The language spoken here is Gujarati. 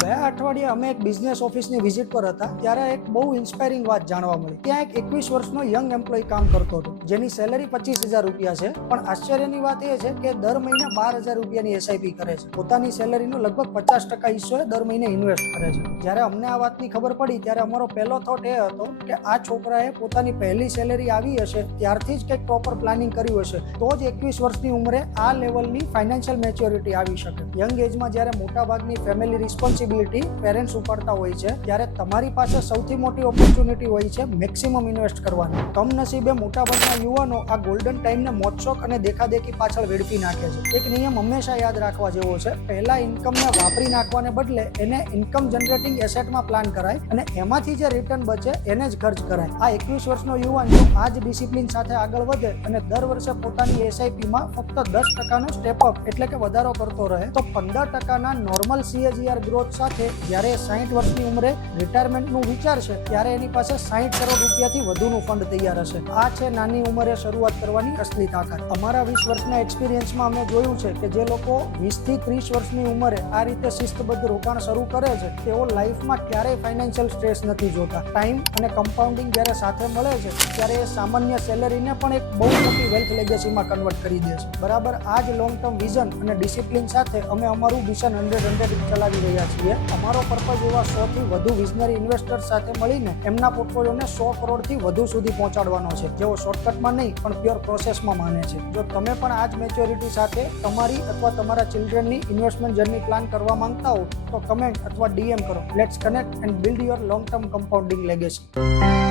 ગયા અઠવાડિયે અમે એક બિઝનેસ ઓફિસની વિઝિટ પર હતા ત્યારે એક બહુ ઇન્સ્પાયરિંગ વાત જાણવા મળી। ત્યાં એક 21 વર્ષનો યંગ એમ્પ્લોય કામ કરતો હતો જેની સેલરી 25,000 રૂપિયા છે, પણ આશ્ચર્યની વાત એ છે કે દર મહિને 12,000 રૂપિયાની એસઆઈપી કરે છે। પોતાની સેલરીનો લગભગ 50% હિસ્સો દર મહિને ઇન્વેસ્ટ કરે છે। જ્યારે અમને આ વાતની ખબર પડી ત્યારે અમારો પહેલો થોટ એ હતો કે આ છોકરાએ પોતાની પહેલી સેલરી આવી હશે ત્યારથી જ કંઈક પ્રોપર પ્લાનિંગ કર્યું હશે તો જ 21 વર્ષની ઉંમરે આ લેવલની ફાઇનાન્શિયલ મેચ્યોરિટી આવી શકે। યંગ એજમાં જ્યારે મોટાભાગની ફેમિલી રિસ્પોન્સિબિલિટી પેરેન્ટ્સ ઉપાડતા હોય છે ત્યારે તમારી પાસે સૌથી મોટી ઓપોર્ચ્યુનિટી હોય છે મેક્સિમમ ઇન્વેસ્ટ કરવાની। કમનસીબે મોટાભાગના યુવાનો આ ગોલ્ડન ટાઈમને મોજશોખ અને દેખાદેખી પાછળ વેડફી નાખે છે। એક નિયમ હંમેશા યાદ રાખવા જેવો છે, પહેલા ઇન્કમને વાપરી નાખવાને બદલે એને ઇન્કમ જનરેટિંગ એસેટમાં પ્લાન કરાય અને એમાંથી જે રિટર્ન બચે એને જ ખર્ચ કરાય। આ 21 વર્ષનો યુવાન જો આ જ ડિસિપ્લિન સાથે આગળ વધે અને દર વર્ષે પોતાની એસઆઈપીમાં ફક્ત 10%નો સ્ટેપ અપ એટલે કે વધારો કરતો રહે તો 15%ના નોર્મલ CAGR ગ્રોથ સાથે જ્યારે 60 વર્ષની ઉંમરે રિટાયરમેન્ટનું વિચારશે ત્યારે એની પાસે 60 કરોડ રૂપિયાથી વધુનું ફંડ તૈયાર હશે। આ છે નાની ઉંમરે શરૂઆત કરવાની અસલી તાકાત। અમારા 20 વર્ષના એક્સપિરિયન્સમાં અમે જોયું છે કે જે લોકો 20 થી 30 વર્ષની ઉંમરે આ રીતે શિસ્તબદ્ધ રોકાણ શરૂ કરે છે તેઓ લાઈફમાં ક્યારેય ફાઇનાન્શિયલ સ્ટ્રેસ નથી જોતા। ટાઈમ અને કમ્પાઉન્ડિંગ જ્યારે સાથે મળે છે ત્યારે એ સામાન્ય સેલરીને પણ એક બહુ મોટી વેલ્થ લેગેસીમાં કન્વર્ટ કરી દે છે। બરાબર આ જ લોંગ ટર્મ વિઝન અને ડિસિપ્લિન સાથે અમે અમારું મિશન 100 ચલાવી રહ્યા છીએ। અમારો પર્પઝ એવા 100 થી વધુ વિઝનરી ઇન્વેસ્ટર્સ સાથે મળીને એમના પોર્ટફોલિયોને 100 કરોડથી વધુ સુધી પહોંચાડવાનો છે, જેઓ શોર્ટકટમાં નહીં પણ પ્યોર પ્રોસેસમાં માને છે। જો તમે પણ આ જ મેચ્યોરિટી સાથે તમારી અથવા તમારા ચિલ્ડ્રનની ઇન્વેસ્ટમેન્ટ જર્ની પ્લાન કરવા માંગતા હો તો કમેન્ટ અથવા DM કરો। Let's connect and build your long term compounding legacy.